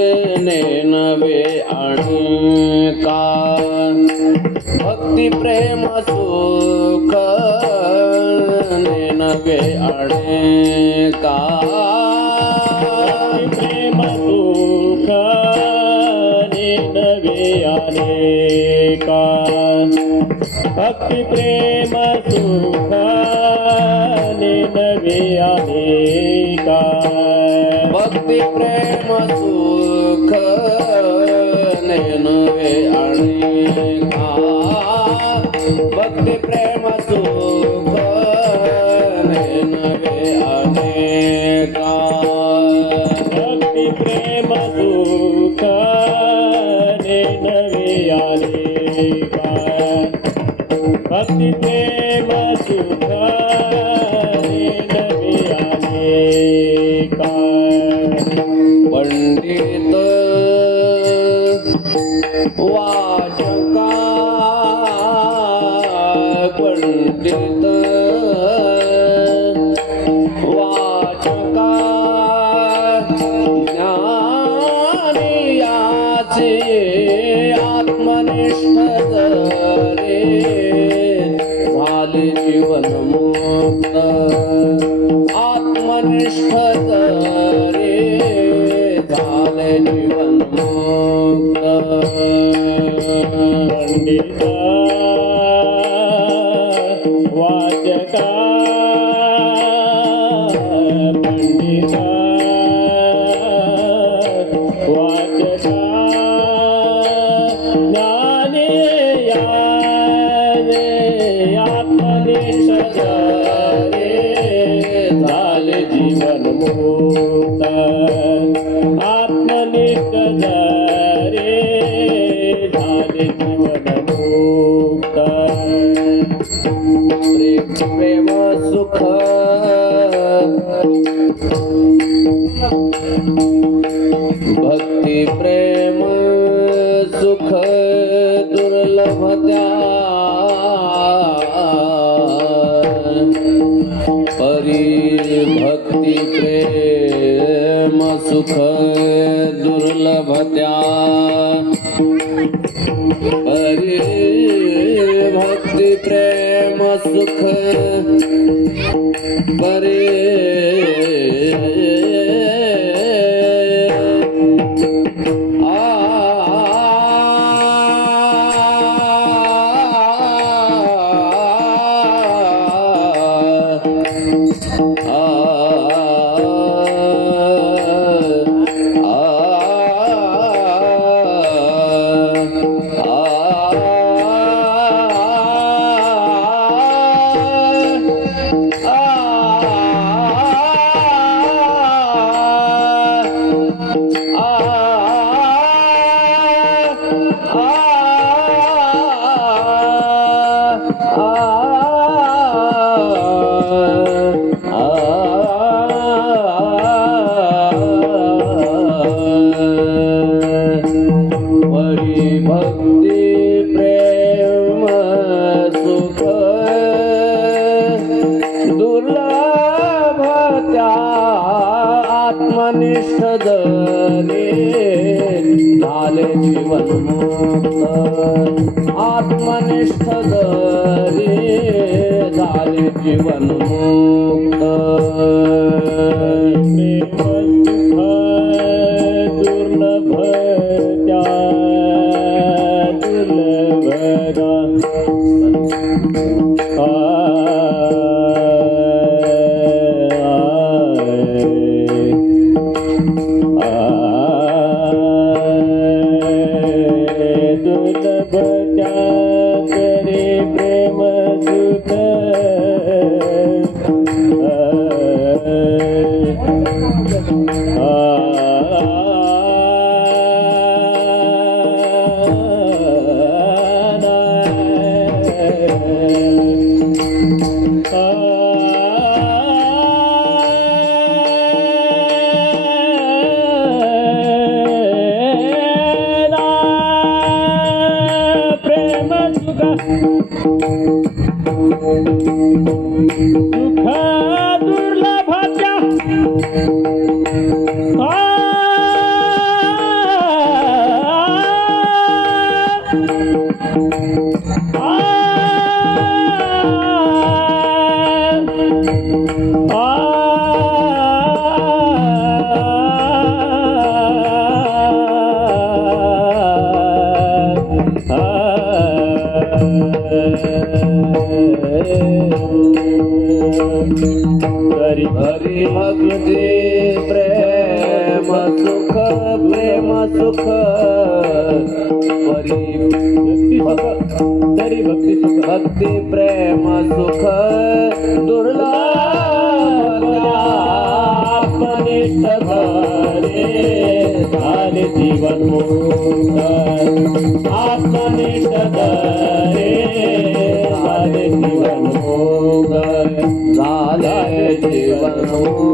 नवे का भक्ती प्रेम सुख नवे का प्रेम सुख नवे अनेका भक्ती प्रेम सुख नवे अनेका भक्ती प्रेम भक्ती प्रेम सुख नवे भक्ति भक्ती प्रेम सुख नवे अनेका भक्ति प्रेम Yeah. सुख दुर्लभत्या परी भक्ती प्रेम सुख दुर्लभत्या हरे भक्ती प्रेम सुख परे आत्मनिष्ठ दरे झाले जीवन मुक्त प्रेम सुख सुख दुर्लभाच्या हरि हरि भगते प्रेम सुख प्रेम सुख। हरि हरि भक्ति सुख, भक्ति, प्रेम सुख। दुर्लभ जीवन मोह जीवन मुक्त झाले जीवन मुक्त